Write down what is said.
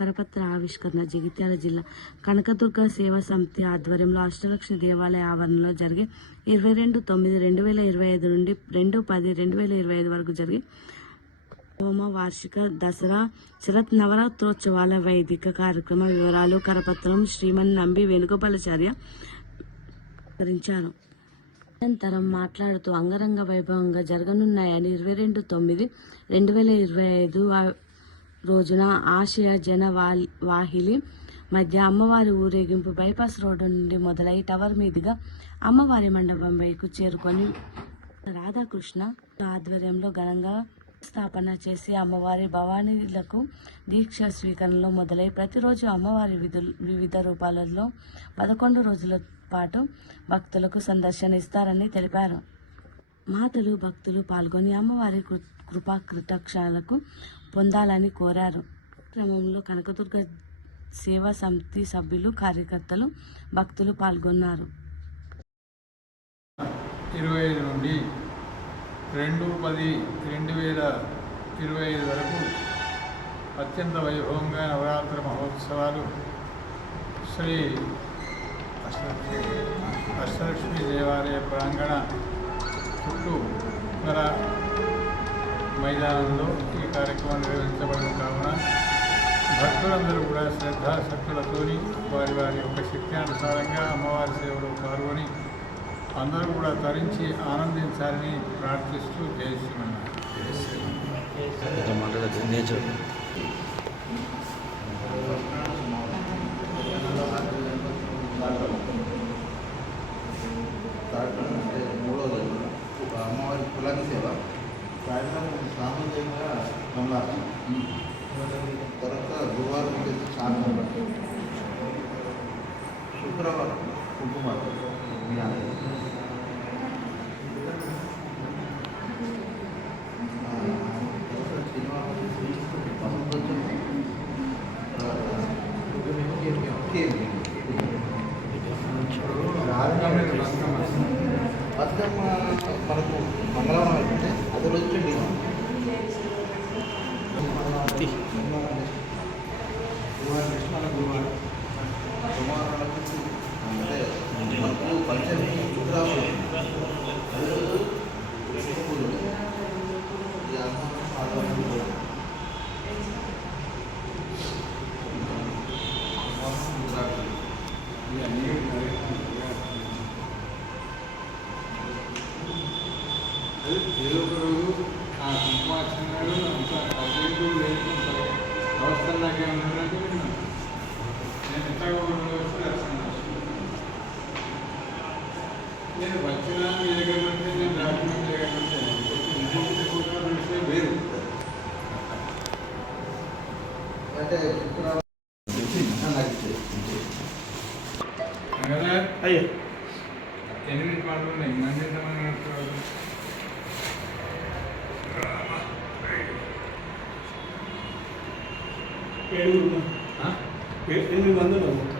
కరపత్ర ఆవిష్కరణ జగిత్యాల జిల్లా కనకదుర్గ సేవా సమితి ఆధ్వర్యంలో అష్టలక్ష్మి దేవాలయ ఆవరణలో జరిగే ఇరవై రెండు తొమ్మిది రెండు వేల ఇరవై ఐదు నుండి రెండు పది రెండు వేల ఇరవై ఐదు వరకు జరిగే హోమ వార్షిక దసరా శరత్ నవరాత్రోత్సవాల వైదిక కార్యక్రమ వివరాలు కరపత్రం శ్రీమన్ నంబి వేణుగోపాలాచార్య వివరించారు. అనంతరం మాట్లాడుతూ అంగరంగ వైభవంగా జరగనున్నాయని ఇరవై రెండు తొమ్మిది రెండు వేల ఇరవై ఐదు రోజున ఆశయ జన వాహిలి మధ్య అమ్మవారి ఊరేగింపు బైపాస్ రోడ్డు నుండి మొదలై టవర్ మీదుగా అమ్మవారి మండపం వైపు చేరుకొని రాధాకృష్ణ ఆధ్వర్యంలో ఘనంగా స్థాపన చేసి అమ్మవారి భవానీలకు దీక్ష స్వీకరణలో మొదలై ప్రతిరోజు అమ్మవారి విధులు వివిధ రూపాలలో పదకొండు రోజుల పాటు భక్తులకు సందర్శన ఇస్తారని తెలిపారు. మాతలు భక్తులు పాల్గొని అమ్మవారి కృ- కృపా కృతక్షాలకు పొందాలని కోరారు. క్రమంలో కనకదుర్గ సేవా సమితి సభ్యులు కార్యకర్తలు భక్తులు పాల్గొన్నారు. ఇరవై ఐదు నుండి రెండు పది రెండు వేల ఇరవై ఐదు వరకు అత్యంత వైభవంగా నవరాత్రి మహోత్సవాలు శ్రీ అష్టలక్ష్మి అష్టలక్ష్మి దేవాలయ ప్రాంగణ చుట్టూ గల మైదానంలో ఈ కార్యక్రమం నిర్వహించబడిన కావున భక్తులందరూ కూడా శ్రద్ధాశక్తులతోని వారి వారి యొక్క శక్త్యానుసారంగా అమ్మవారి సేవలో పాల్గొని అందరూ కూడా తరించి ఆనందించాలని ప్రార్థిస్తూ చేస్తున్నాను సామాన్యంగా కమలాసనం తర్వాత గురువారం వచ్చేసి శాంతం శుక్రవారం కుంకుమ జ్ఞానం. ఆ, తర్వాత శనివారం వచ్చేసి వసంతోత్సవం. తర్వాత కేరళ. బతుకమ్మ మనకు మంగళవారం అయితే అది రోజు చెండి ఏదో ఒక రోజు ఆ కుంకుమార్చనలు అంత అర్జెంటు లేకుంటారు అవస్థల్లాగే నేను ఎంత నేను వచ్చినా మీ దగ్గర నేను డాక్యుమెంట్ దగ్గర వేరు అంటే అయ్యో ఎనిమిది పనులు ఉన్నాయి? ఏడుగురు? ఎనిమిది మంది ఉన్నాము